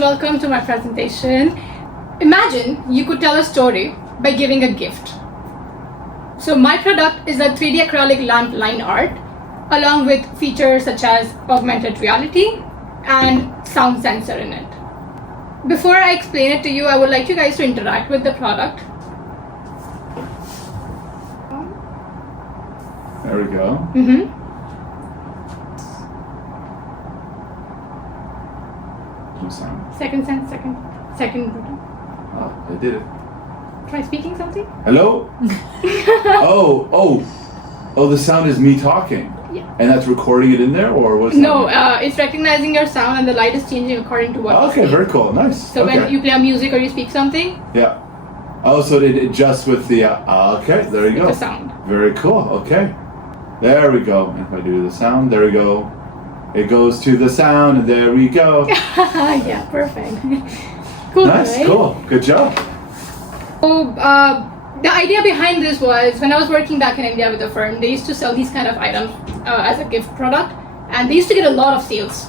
welcome to my presentation. Imagine you could tell a story by giving a gift. So my product is a 3D acrylic lamp line art along with features such as augmented reality and sound sensor in it. Before I explain it to you, I would like you guys to interact with the product. There we go. No sound. Second button. Oh, I did it. Try speaking something. Hello? Oh, the sound is me talking. Yeah. And that's recording it in there, or what's No, it's recognizing your sound and the light is changing according to what you okay, speak. very cool. Nice. So okay. when you play music or you speak something, Yeah. Oh, so it adjusts with the, okay, there you go. the sound. Very cool, okay. There we go. And if I do the sound, there we go. It goes to the sound, and there we go. Yeah, perfect. Cool, Nice, right? cool. Good job. So, the idea behind this was when I was working back in India with a firm, they used to sell these kind of items as a gift product, and they used to get a lot of sales,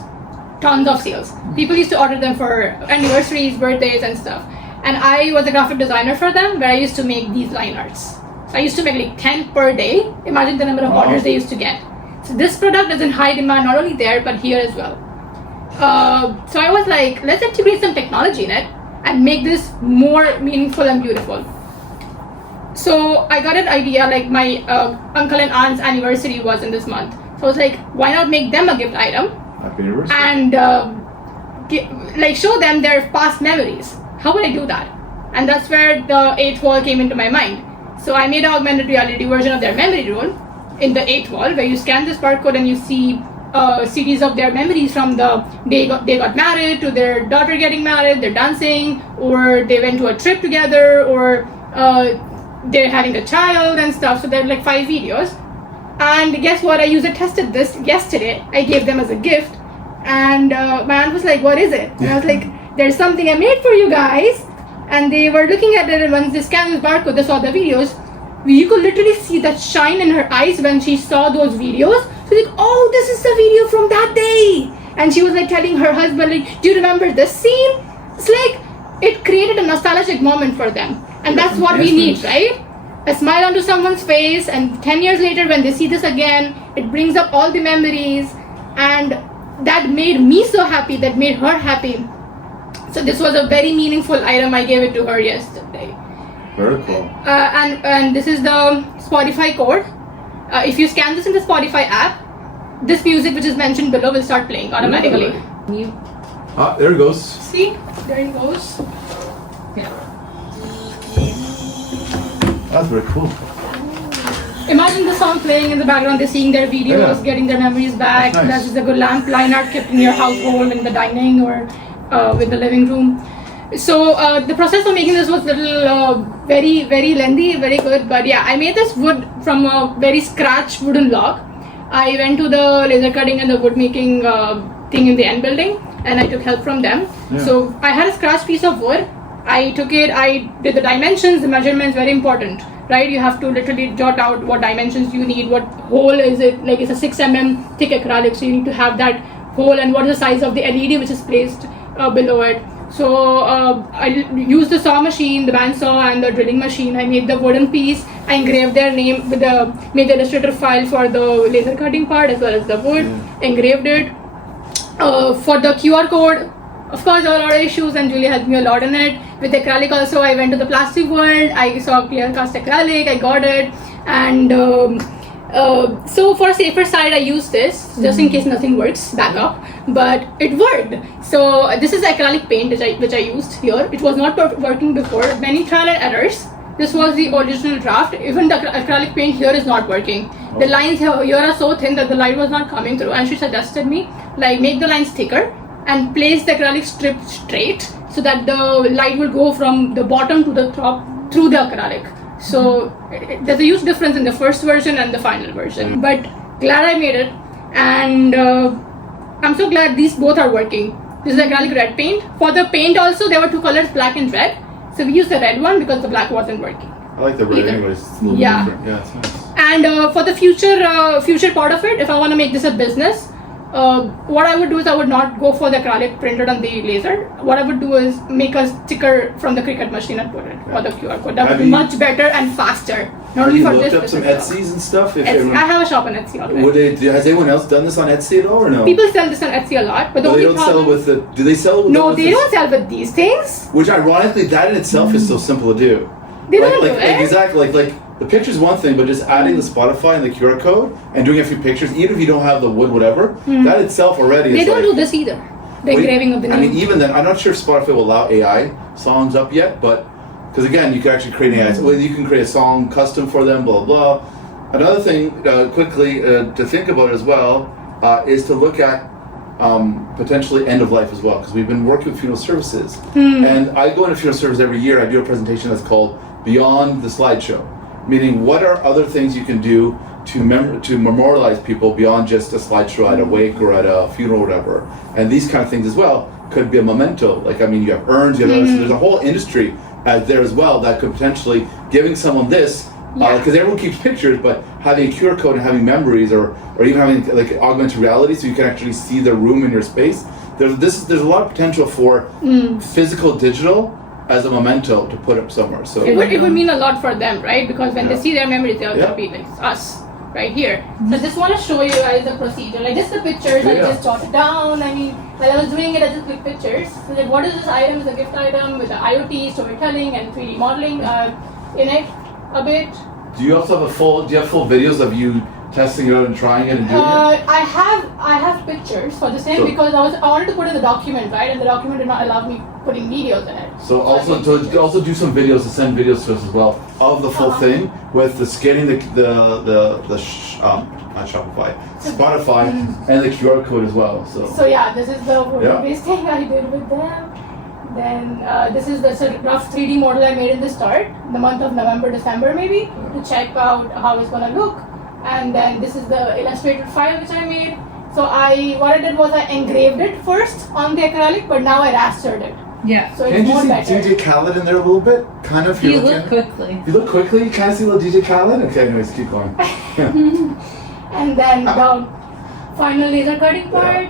tons of sales. People used to order them for anniversaries, birthdays, and stuff. And I was a graphic designer for them, where I used to make these line arts. So I used to make like 10 per day. Imagine the number of orders they used to get. So this product is in high demand, not only there, but here as well. So I was like, let's integrate some technology in it and make this more meaningful and beautiful. So I got an idea, like my uncle and aunt's anniversary was in this month. So I was like, why not make them a gift item Happy anniversary. and like show them their past memories. How would I do that? And that's where the 8th wall came into my mind. So I made an augmented reality version of their memory room in the 8th wall, where you scan this barcode and you see a series of their memories from the they got married to their daughter getting married, they're dancing, or they went to a trip together, or they're having a child and stuff. So there are like 5 videos. And guess what? I user tested this yesterday. I gave them as a gift, and my aunt was like, "What is it?" And I was like, "There's something I made for you guys." And they were looking at it, and once they scanned this barcode, they saw the videos. You could literally see that shine in her eyes when she saw those videos. So like, "Oh, this is the video from that day." And she was like telling her husband, like, "Do you remember this scene?" It's like it created a nostalgic moment for them, and that's what we need, right? A smile onto someone's face, and 10 years later when they see this again, it brings up all the memories, and that made me so happy, that made her happy. So this was a very meaningful item. I gave it to her yesterday. Very cool. And this is the Spotify code. If you scan this in the Spotify app, this music which is mentioned below will start playing automatically. Really? Ah, there it goes. See, there it goes. That's very cool. Imagine the song playing in the background, they're seeing their videos, getting their memories back. That's nice. That's just a good lamp line art kept in your household, in the dining or with the living room. So the process of making this was little very, very lengthy, very good. But yeah, I made this wood from a very scratch wooden log. I went to the laser cutting and the wood making thing in the end building, and I took help from them. Yeah. So I had a scratch piece of wood. I took it, I did the dimensions, the measurements, very important, right? You have to literally jot out what dimensions you need, what hole is it, like it's a 6 mm thick acrylic, so you need to have that hole, and what is the size of the LED which is placed below it. So I used the saw machine, the bandsaw, and the drilling machine. I made the wooden piece. I engraved their name with made the Illustrator file for the laser cutting part as well as the wood. Engraved it. For the QR code, of course, there were a lot of issues, and Julia helped me a lot in it. With acrylic also, I went to the plastic world. I saw clear cast acrylic. I got it, and so for a safer side, I used this just in case nothing works, backup. But it worked. So this is acrylic paint which I used here. It was not working before. Many trial and errors. This was the original draft. Even the acrylic paint here is not working. The lines here are so thin that the light was not coming through. And she suggested me, like, make the lines thicker and place the acrylic strip straight so that the light will go from the bottom to the top through the acrylic. So there's a huge difference in the first version and the final version. But glad I made it, and I'm so glad these both are working. This is acrylic red paint. For the paint also, there were 2 colors, black and red. So we used the red one because the black wasn't working. I like the red either. anyways. It's a little different. Yeah, it's nice. And for the future part of it, if I want to make this a business, what I would do is I would not go for the acrylic printed on the laser. What I would do is make a sticker from the Cricut machine and put it, or the QR code. That would be much better and faster. Not only for this. Have you looked up some Etsy's and stuff? Etsy. I have a shop on Etsy already. Has anyone else done this on Etsy at all, or no? People sell this on Etsy a lot, but the only they don't problem, sell with the. Do they sell? With no, they don't sell with these things. Which, ironically, that in itself is so simple to do. They don't do it. Exactly, like the picture's one thing, but just adding the Spotify and the QR code and doing a few pictures, even if you don't have the wood, whatever, that itself already. They don't do this either. The engraving of the name. I mean, even then, I'm not sure if Spotify will allow AI songs up yet, but. Because again, you can actually create AI. So you can create a song custom for them, blah, blah, blah. Another thing, quickly, to think about as well, is to look at potentially end of life as well. Because we've been working with funeral services. And I go into funeral service every year. I do a presentation that's called Beyond the Slideshow. Meaning, what are other things you can do to memorialize people beyond just a slideshow at a wake or at a funeral or whatever. And these kind of things as well could be a memento. Like, I mean, you have urns, you have so there's a whole industry there as well that could potentially giving someone this, because everyone keeps pictures, but having a QR code and having memories, or even having like augmented reality, so you can actually see their room in your space. There's a lot of potential for physical digital as a memento to put up somewhere. So it would mean a lot for them, right? Because when they see their memories, they'll be like us right here. So I just want to show you guys the procedure. Like just the pictures, I just jotted down. I mean, while I was doing it, I just clicked pictures. So like, what is this item? It's a gift item with the IoT, storytelling, and 3D modeling in it a bit. Do you also have do you have full videos of you testing it out and trying it and doing it? I have pictures for the same because I wanted to put in the document, right? And the document did not allow me putting videos in it. So also do some videos to send videos to us as well of the full thing with the scanning not Shopify, Spotify, and the QR code as well. So yeah, this is the word-based thing I did with them. Then this is the rough 3D model I made in the start, the month of November, December maybe, to check out how it's gonna look. And then this is the illustrated file which I made. So what I did was I engraved it first on the acrylic, but now I rastered it. Yeah. So it's more better. DJ Khaled in there a little bit? Kind of. You look quickly. You look quickly? You kind of see a little DJ Khaled? Okay, anyways, keep going. And then the final laser cutting part.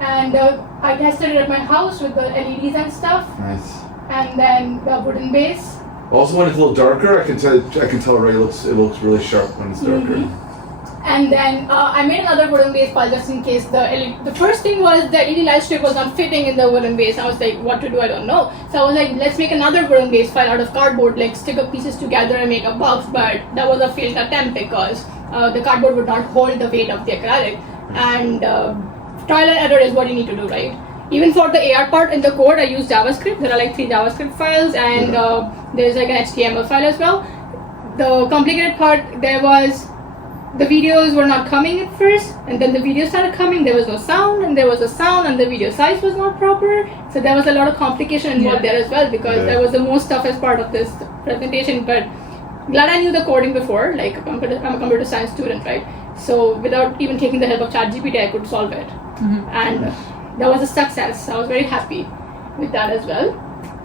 And I tested it at my house with the LEDs and stuff. Nice. And then the wooden base. Also, when it's a little darker, I can tell already it looks really sharp when it's darker. And then I made another wooden base file just in case the first thing was the LED light strip was not fitting in the wooden base. I was like, what to do? I don't know. So I was like, let's make another wooden base file out of cardboard, like stick up pieces together and make a box. But that was a failed attempt because the cardboard would not hold the weight of the acrylic. And trial and error is what you need to do, right? Even for the AR part in the code, I use JavaScript. There are like 3 JavaScript files, and there's like an HTML file as well. The complicated part, the videos were not coming at first, and then the videos started coming. There was no sound, and there was a sound, and the video size was not proper. So there was a lot of complication involved there as well, because that was the most toughest part of this presentation. But glad I knew the coding before. Like I'm a computer science student, right? So without even taking the help of ChatGPT, I could solve it, and that was a success. I was very happy with that as well.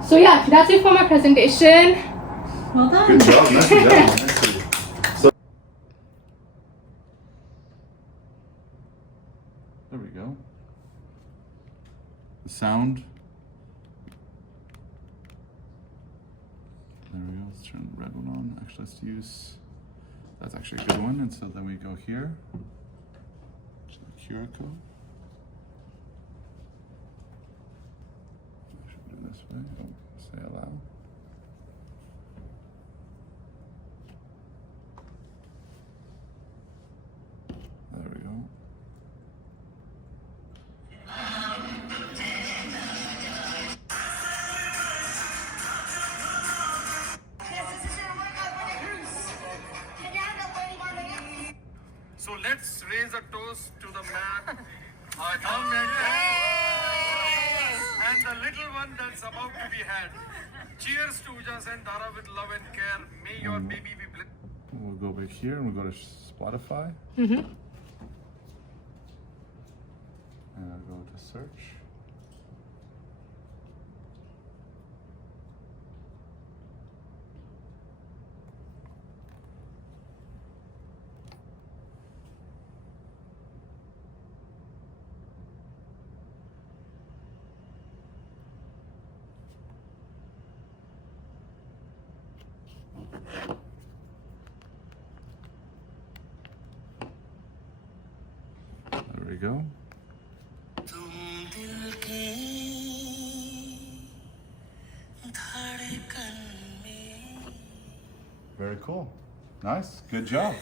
So yeah, that's it for my presentation. Well done. Good job. Nicely done. Nicely. So there we go. The sound. There we go. Let's turn the red one on. Actually, let's use. That's actually a good one. And so then we go here. To the QR code. Do this way. Oh, say allow. There we go. So let's raise a toast to the man, our augmented, and the little one that's about to be had. Cheers to Ujas and Dara with love and care. May your baby be blessed. We'll go back here and we'll go to Spotify. And I'll go to search. There we go. Very cool. Nice. Good job.